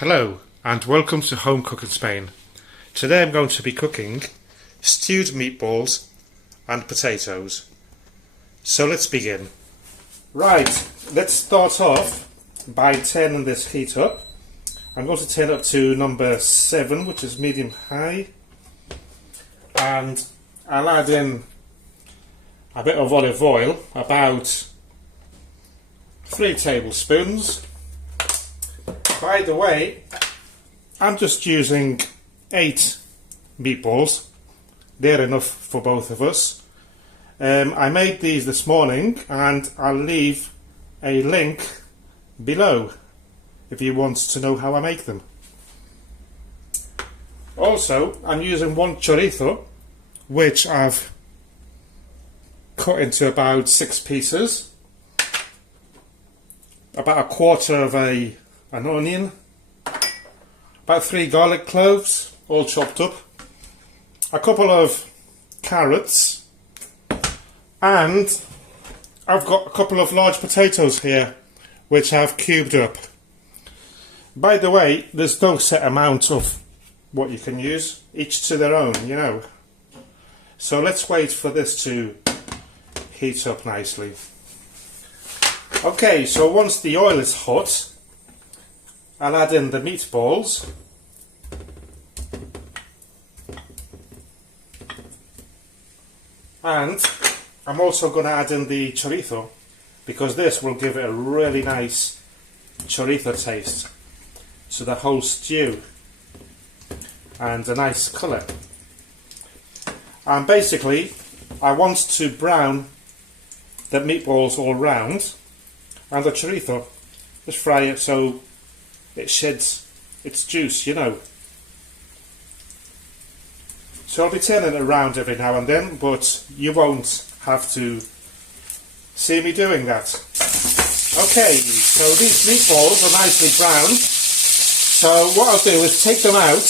Hello and welcome to Home Cooking Spain. Today I'm going to be cooking stewed meatballs and potatoes. So let's begin. Right, let's start off by turning this heat up. I'm going to turn it up to number 7, which is medium high, and I'll add in a bit of olive oil, about 3 tablespoons. By the way, I'm just using 8 meatballs. They're enough for both of us. I made these this morning and I'll leave a link below if you want to know how I make them. Also, I'm using 1 chorizo, which I've cut into about 6 pieces. About a quarter of an onion, about 3 garlic cloves, all chopped up, a couple of carrots, and I've got a couple of large potatoes here which I've cubed up. By the way, there's no set amount of what you can use, each to their own, you know. So let's wait for this to heat up nicely. Okay, so once the oil is hot, I'll add in the meatballs. And I'm also going to add in the chorizo, because this will give it a really nice chorizo taste to the whole stew and a nice colour. And basically I want to brown the meatballs all round, and the chorizo, just fry it so it sheds its juice, you know. So I'll be turning it around every now and then, but you won't have to see me doing that. Okay, so these meatballs are nicely browned. So what I'll do is take them out.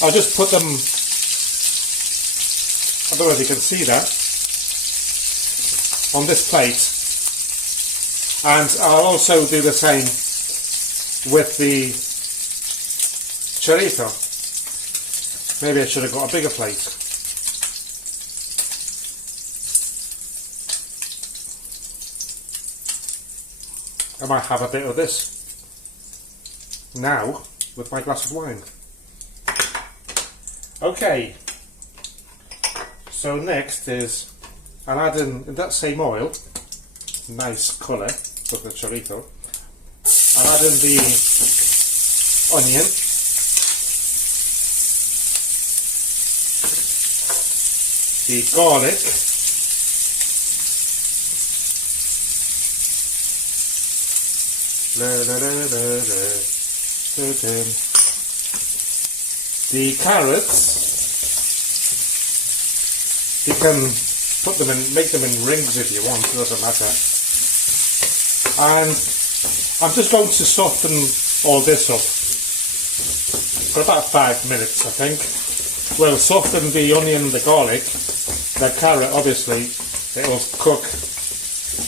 I'll just put them, I don't know if you can see that, on this plate. And I'll also do the same with the chorizo. Maybe I should have got a bigger plate. I might have a bit of this now with my glass of wine. Okay, so next is I'll add in that same oil, nice colour with the chorizo. I'll add in the onion, the garlic, the carrots. You can put them in, make them in rings if you want, it doesn't matter. And I'm just going to soften all this up for about 5 minutes, I think. We'll soften the onion and the garlic. The carrot, obviously, it will cook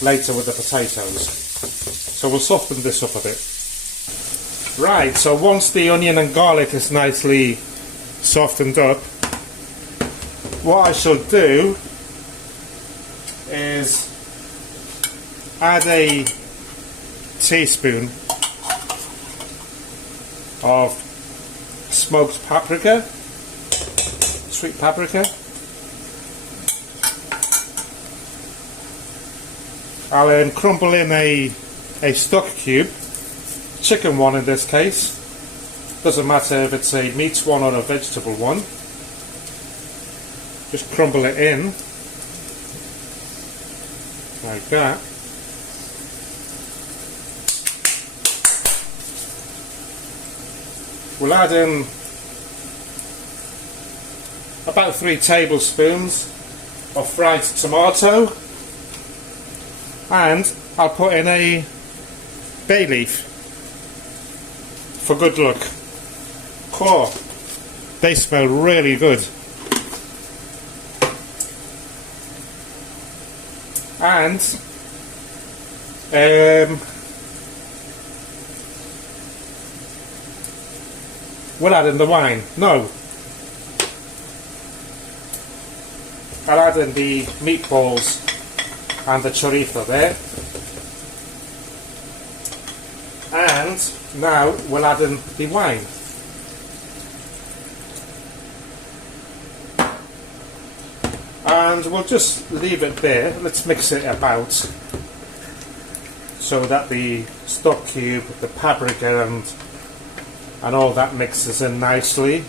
later with the potatoes. So we'll soften this up a bit. Right, so once the onion and garlic is nicely softened up, what I should do is add a teaspoon of smoked paprika, sweet paprika. I'll then crumble in a stock cube, chicken one in this case, doesn't matter if it's a meat one or a vegetable one. Just crumble it in like that. We'll add in about 3 tablespoons of fried tomato, and I'll put in a bay leaf for good luck. Oh, they smell really good. And we'll add in the wine. No. I'll add in the meatballs and the chorizo there. And now we'll add in the wine. And we'll just leave it there. Let's mix it about so that the stock cube, the paprika and all that mixes in nicely.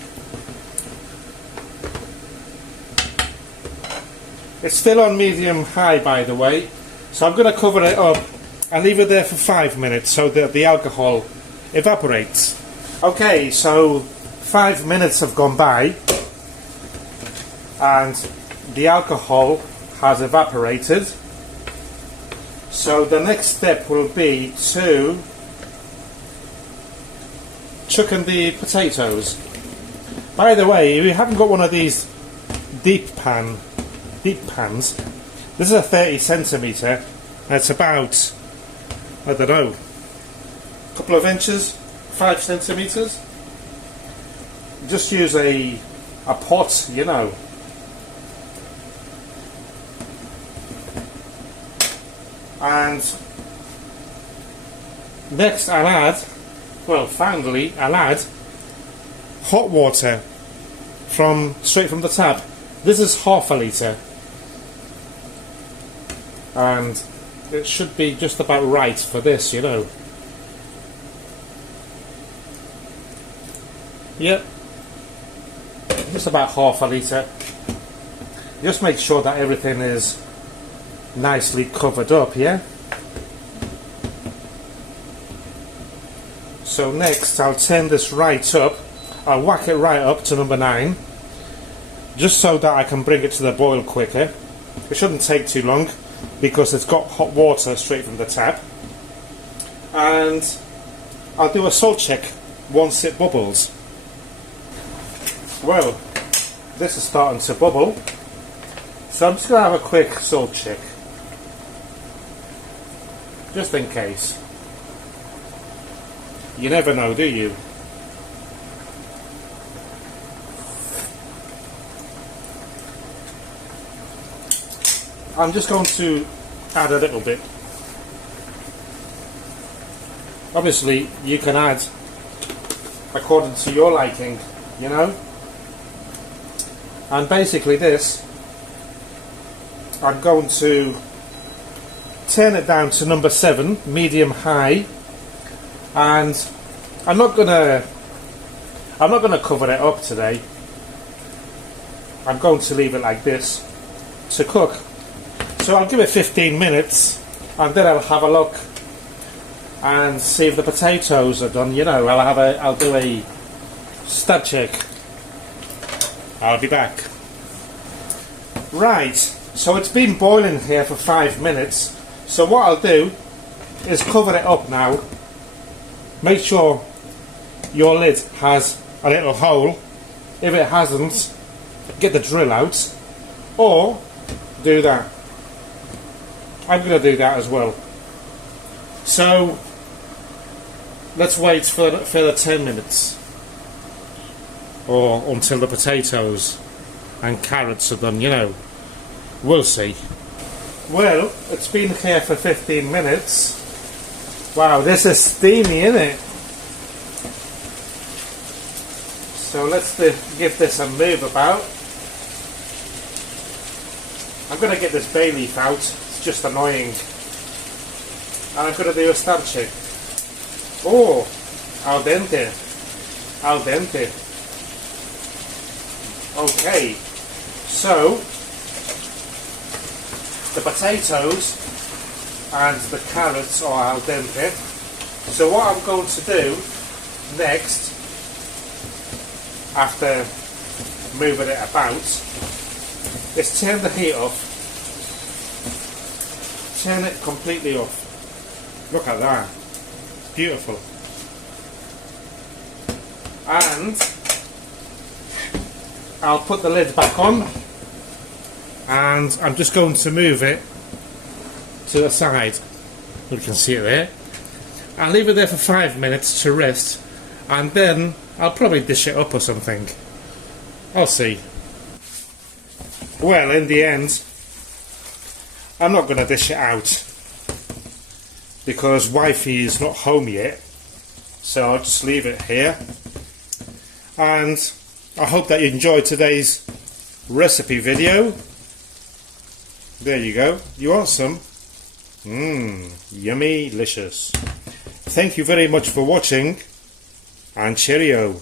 It's still on medium high, by the way, so I'm going to cover it up and leave it there for 5 minutes so that the alcohol evaporates. Okay, so 5 minutes have gone by and the alcohol has evaporated. So the next step will be to chuck in the potatoes. By the way, if you haven't got one of these deep pans, this is a 30 centimetre and it's about, I don't know, a couple of inches, 5 centimetres. Just use a pot, you know. And next I'll add, well, finally I'll add hot water straight from the tap. This is half a litre and it should be just about right for this, you know. Yep, just about half a litre. Just make sure that everything is nicely covered up, yeah? So next I'll turn this right up. I'll whack it right up to number 9 just so that I can bring it to the boil quicker. It shouldn't take too long because it's got hot water straight from the tap. And I'll do a salt check once it bubbles. Well, this is starting to bubble, so I'm just going to have a quick salt check just in case. You never know, do you? I'm just going to add a little bit. Obviously, you can add according to your liking, you know? And basically this, I'm going to turn it down to number 7, medium high, and I'm not gonna cover it up today. I'm going to leave it like this to cook. So I'll give it 15 minutes and then I'll have a look and see if the potatoes are done. You know, I'll do a stab check. I'll be back. Right, so it's been boiling here for 5 minutes. So what I'll do is cover it up now. Make sure your lid has a little hole. If it hasn't, get the drill out or do that. I'm going to do that as well. So let's wait for the 10 minutes or until the potatoes and carrots are done, you know. We'll see. Well, it's been here for 15 minutes. Wow, this is steamy, isn't it? So let's give this a move about. I'm going to get this bay leaf out. It's just annoying. And I'm going to do a stab check. Oh, al dente. Al dente. Okay. So the potatoes and the carrots are al dente. So what I'm going to do next, after moving it about, is turn the heat off. Turn it completely off. Look at that. Beautiful. And I'll put the lid back on and I'm just going to move it to the side. You can see it there. I'll leave it there for 5 minutes to rest and then I'll probably dish it up or something. I'll see. Well, in the end, I'm not going to dish it out because wifey is not home yet, so I'll just leave it here. And I hope that you enjoyed today's recipe video. There you go. You want some? Yummy, delicious. Thank you very much for watching, and cheerio.